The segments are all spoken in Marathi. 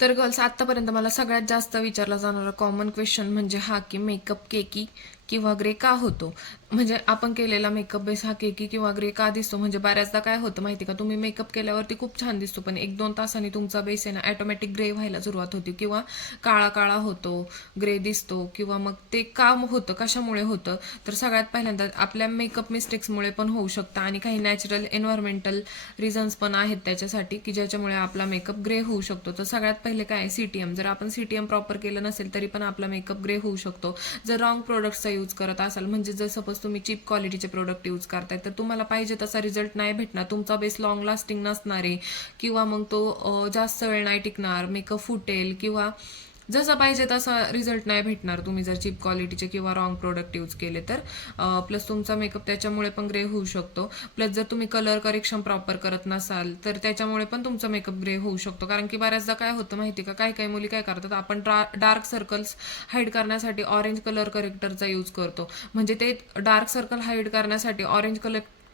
तर गर्ल्स, आतापर्यंत मला सगळ्यात जास्त विचारला जाणारा कॉमन क्वेश्चन म्हणजे हा की मेकअप केकी किंवा ग्रे का होतो. म्हणजे आपण केलेला मेकअप बेस हा केकी किंवा ग्रे का दिसतो. म्हणजे बऱ्याचदा काय होतं माहिती का, तुम्ही मेकअप केल्यावरती खूप छान दिसतो, पण 1-2 तासांनी तुमचा बेस आहे ना ऑटोमॅटिक ग्रे व्हायला सुरुवात होती किंवा काळा काळा होतो, ग्रे दिसतो. किंवा मग ते का होतं, कशामुळे होतं, तर सगळ्यात पहिल्यांदा आपल्या मेकअप मिस्टेक्समुळे पण होऊ शकतं आणि काही नॅचरल एन्व्हायरमेंटल रिझन्स पण आहेत त्याच्यासाठी की ज्याच्यामुळे आपला मेकअप ग्रे होऊ शकतो. तर सगळ्यात पहिले काय आहे, सीटीएम. जर आपण सीटीएम प्रॉपर केलं नसेल तरी पण आपला मेकअप ग्रे होऊ शकतो. जर रॉंग प्रोडक्ट्सचा यूज करत असाल, म्हणजे जर सपोज तुम्ही चीप क्वालिटीचे प्रोडक्ट यूज करताय, तर तुम्हाला पाहिजे तसा रिझल्ट नाही भेटणार, तुमचा बेस लॉंग लास्टिंग नसणार आहे किंवा मग तो जास्त वेळ नाही टिकणार, मेकअप फुटेल किंवा जसं पाहिजे तसा रिझल्ट नाही भेटणार तुम्ही जर चीप क्वालिटीचे किंवा रॉंग प्रोडक्ट यूज केले तर. प्लस तुमचा मेकअप त्याच्यामुळे पण ग्रे होऊ शकतो. प्लस जर तुम्ही कलर करेक्शन प्रॉपर करत नसाल तर त्याच्यामुळे पण तुमचा मेकअप ग्रे होऊ शकतो. कारण की बऱ्याचदा काय होतं माहिती का, काही काही मुली काय करतात, आपण डार्क सर्कल्स हाईड करण्यासाठी ऑरेंज कलर करेक्टरचा यूज करतो. म्हणजे ते डार्क सर्कल हाईड करण्यासाठी ऑरेंज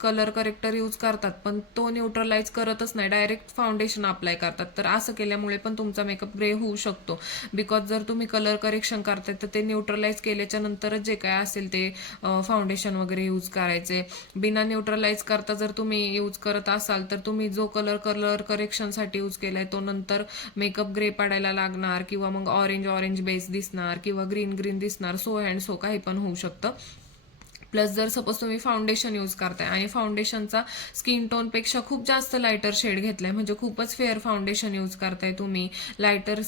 कलर करेक्टर यूज करतात, पण तो न्यूट्रलाइज करतच नाही, डायरेक्ट फाउंडेशन अप्लाय करतात. तर असं केल्यामुळे पण तुमचा मेकअप ग्रे होऊ शकतो. बिकॉज जर तुम्ही कलर करेक्शन करताय तर ते न्यूट्रलाइज केल्याच्या नंतरच जे काय असेल ते फाउंडेशन वगैरे यूज करायचे. बिना न्यूट्रलाइज करता जर तुम्ही यूज करत असाल तर तुम्ही जो कलर करेक्शनसाठी यूज केलाय तो नंतर मेकअप ग्रे पडायला लागणार किंवा मग ऑरेंज बेस दिसणार किंवा ग्रीन दिसणार. सो अँड सो काही पण होऊ शकतं. प्लस जर सपोज तुम्ही फाउंडेशन यूज करताय आणि फाउंडेशनचा स्किन टोनपेक्षा खूप जास्त लायटर शेड घेतलाय, म्हणजे खूपच फेअर फाउंडेशन यूज करताय तुम्ही, लायटर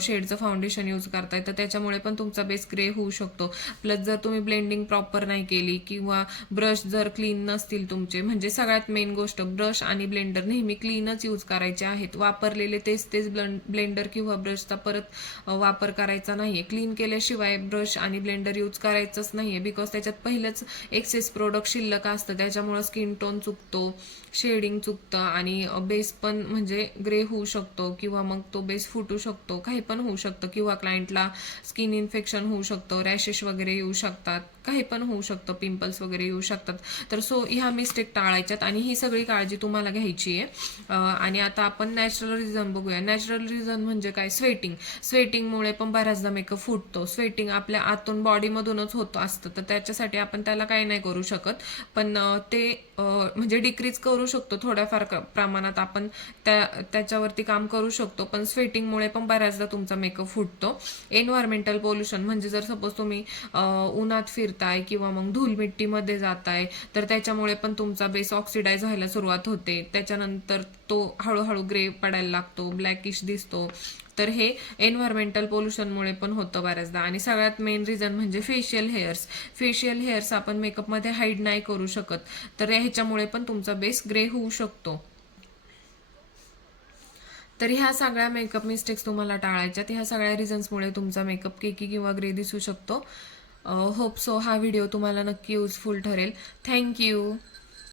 शेडचं फाउंडेशन यूज करताय, तर त्याच्यामुळे पण तुमचा बेस ग्रे होऊ शकतो. प्लस जर तुम्ही ब्लेंडिंग प्रॉपर नाही केली किंवा ब्रश जर क्लीन नसतील तुमचे, म्हणजे सगळ्यात मेन गोष्ट ब्रश आणि ब्लेंडर नेहमी क्लीनच यूज करायचे आहेत. वापरलेले तेच ब्लेंडर किंवा ब्रशचा परत वापर करायचा नाहीये. क्लीन केल्याशिवाय ब्रश आणि ब्लेंडर यूज करायचंच नाहीये, बिकॉज त्याच्यात पहिलंच एक्सेस प्रोडक्ट शिल्लक असतं, त्याच्यामुळे स्किन टोन चुकतो, शेडिंग चुकतं आणि बेस पण म्हणजे ग्रे होऊ शकतो किंवा मग तो बेस फुटू शकतो, काही पण होऊ शकतं किंवा क्लायंटला स्किन इन्फेक्शन होऊ शकतं, रॅशेस वगैरे येऊ शकतात, काही पण होऊ शकतं, पिंपल्स वगैरे येऊ शकतात. तर सो ह्या मिस्टेक टाळायच्यात आणि ही सगळी काळजी तुम्हाला घ्यायची आहे. आणि आता आपण नॅचरल रिझन बघूया. नॅचरल रिझन म्हणजे काय, स्वेटिंगमुळे पण बऱ्याचदा मेकअप फुटतो. स्वेटिंग आपल्या आतून बॉडीमधूनच होत असतं, तर त्याच्यासाठी आपण त्याला काही नाही करू शकत, पण ते म्हणजे डिक्रीज करू शकतो थोड्याफार प्रमाणात, आपण त्याच्यावरती काम करू शकतो. पण स्वेटिंगमुळे पण बऱ्याचदा तुमचा मेकअप फुटतो. एन्व्हायरमेंटल पोल्युशन म्हणजे जर सपोज तुम्ही उन्हात फिरताय किंवा मग धूलमिट्टीमध्ये जाताय तर त्याच्यामुळे पण तुमचा बेस ऑक्सिडाइज व्हायला सुरुवात होते, त्याच्यानंतर तो हळूहळू ग्रे पडायला लागतो, ब्लॅकिश दिसतो. तर हे एन्व्हायरमेंटल पोल्युशनमुळे पण होतं बऱ्याचदा. आणि सगळ्यात मेन रिझन म्हणजे फेशियल हेअर्स आपण मेकअपमध्ये हाईड नाही करू शकत, तर ह्याच्यामुळे पण तुमचा बेस ग्रे होऊ शकतो. तर ह्या सगळ्या मेकअप मिस्टेक्स तुम्हाला टाळायच्यात. ह्या सगळ्या रिझन्समुळे तुमचा मेकअप केकी किंवा ग्रे दिसू शकतो. होप सो हा व्हिडिओ तुम्हाला नक्की युजफुल ठरेल. थँक्यू.